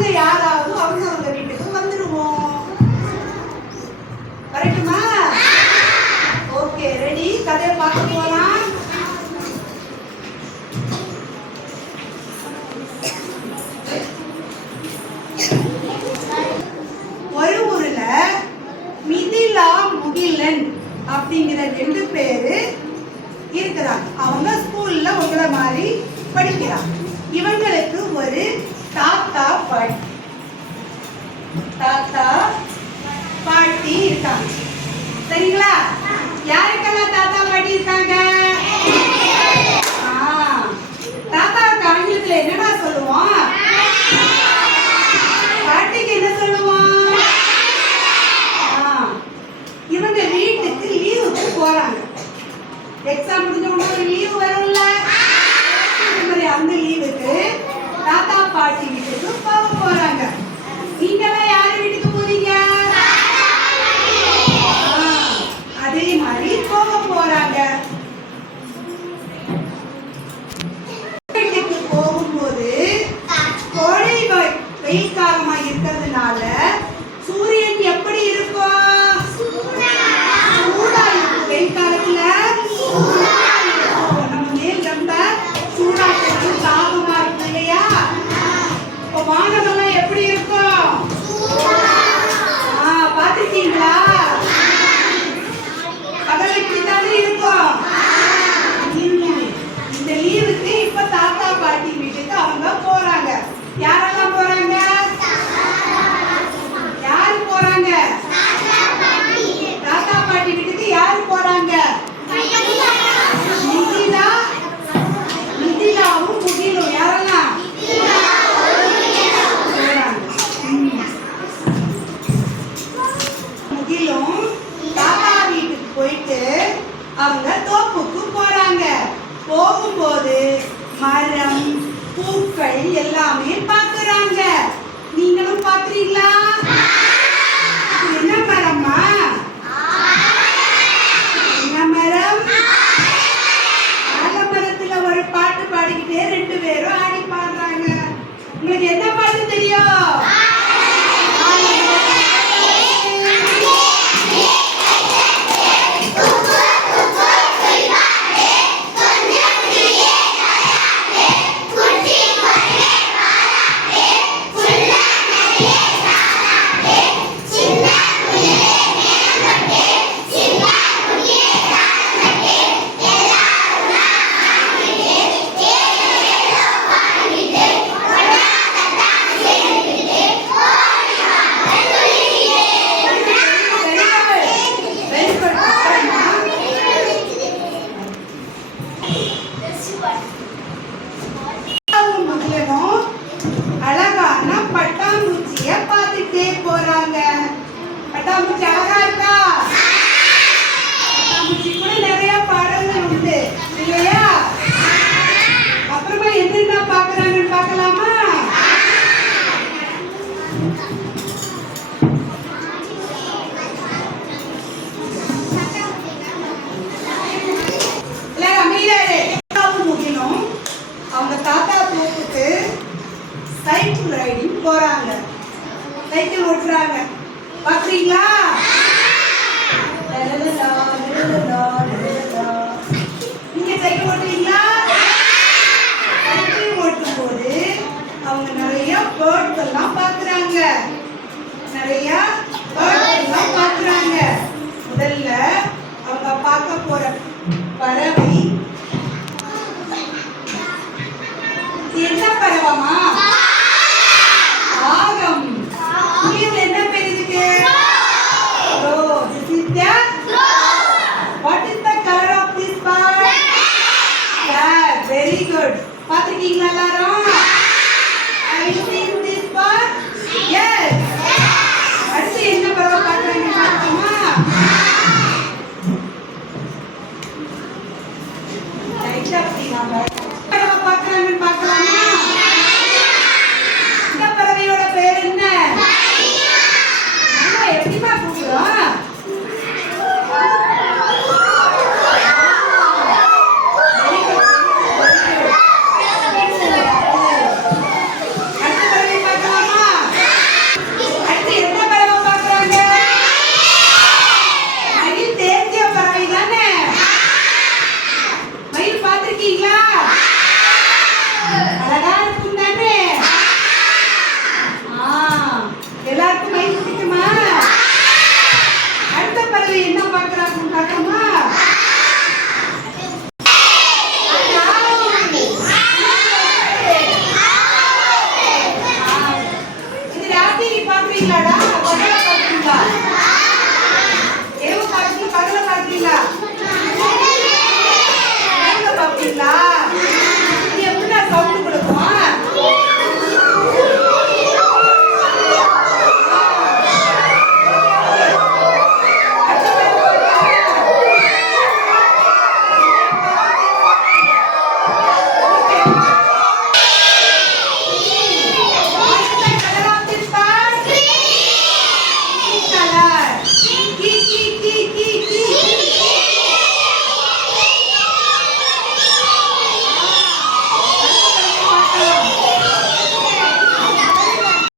நாங்க யாராவது அவங்க வீட்டுக்கு வந்துடுவோம். வரட்டுமா? Okay, ready? கதையை பார்க்க போலாம். ஒரு ஊர்ல மிதிலா முகிலன் அப்படிங்கிற 2 பேரு இருக்கிறாங்க. அவங்க ஸ்கூல்ல உங்களை மாதிரி படிக்கிறாங்க. இவங்களுக்கு ஒரு தாத்தா பாட்டி இருக்காங்க. சரிங்களா? யாருக்கெல்லாம் தாத்தா பாட்டி இருக்காங்க? தாத்தாவுக்கு ஆங்கிலத்துல என்னடா சொல்லுவோம்? பாட்டிக்கு என்ன சொல்லுவோம்? இவங்க வீட்டுக்கு லீவுக்கு போறாங்க. எக்ஸாம் முடிஞ்ச உடனே லீவு வரும்ல, அந்த லீவுக்கு தாத்தா பாட்டி வீட்டுக்கு போக போறாங்க. நீங்கெல்லாம் யாரு வீட்டுக்கு போறீங்க? அதே மாதிரி போக போறாங்க. வீட்டுக்கு போகும்போது கோடை வெயில் காலமா இருக்கிறதுனால சூரியன் எப்படி இருக்கும்? சூடா இருக்கும். வெயில் காலத்துல நம்ம மேல் ரொம்ப சூடா இருக்கும், தாகமா இருக்கும் இல்லையா? இப்போ வானமெல்லாம் எப்படி இருக்கும்? பாத்துருக்கீங்களா? பகல் இப்படித்தானே இருக்கும். இந்த லீவுக்கு இப்ப தாத்தா பாட்டி வீட்டுக்கு அவங்க போறாங்க. யாரெல்லாம் போறாங்க? யாரு போறாங்க? தாத்தா பாட்டி வீட்டுக்கு யாரு போறாங்க? மிதிலாவும் முகிலும். யாரெல்லாம்? முகிலும் தாத்தா வீட்டுக்கு போயிட்டு அவங்க தோப்புக்கு போறாங்க. போகும்போது மரம், பூக்கள் எல்லாமே பார்க்கறாங்க. நீங்களும் பாக்குறீங்களா? என்ன மரம்மா? என்ன மரம்? ஆலமரத்துல ஒரு பாட்டு பாடிக்கிட்டே 2 பேரும் ஆடி பாடுறாங்க. உங்களுக்கு என்ன பாட்டு தெரியும்? அழகான பட்டாம்பூச்சிய பார்த்துட்டே போறாங்க. பட்டாம்பூச்சி அழகா இருக்கா? பட்டாம்பூச்சி கூட நிறைய பாடல்கள் உண்டு இல்லையா? அப்புறமா என்னென்ன பாக்குறாங்கன்னு பார்க்கலாமா? அவங்க தாத்தா தோப்புக்கு சைக்கிள் ரைடிங் போறாங்க. சைக்கிள் ஓட்டுறாங்க. பாக்குறீங்களா? நீங்க சைக்கிள் ஓட்டுறீங்களா? சைக்கிள் ஓட்டும் போது அவங்க நிறைய பேர்ட்ஸ் எல்லாம் பாக்குறாங்க. முதல்ல அவங்க பார்க்க போற பறவை என்ன பறவைமா? காகம். இங்கிலீஷ்ல என்ன பேர் இதுக்கு? crow. This is the crow. What is the color of this bird? Black. Very good. பாத்துக்கிட்டீங்களா எல்லாரும்? Have you seen this bird? Yes. அடுத்து என்ன பறவை பார்க்கறீங்க பாருமா?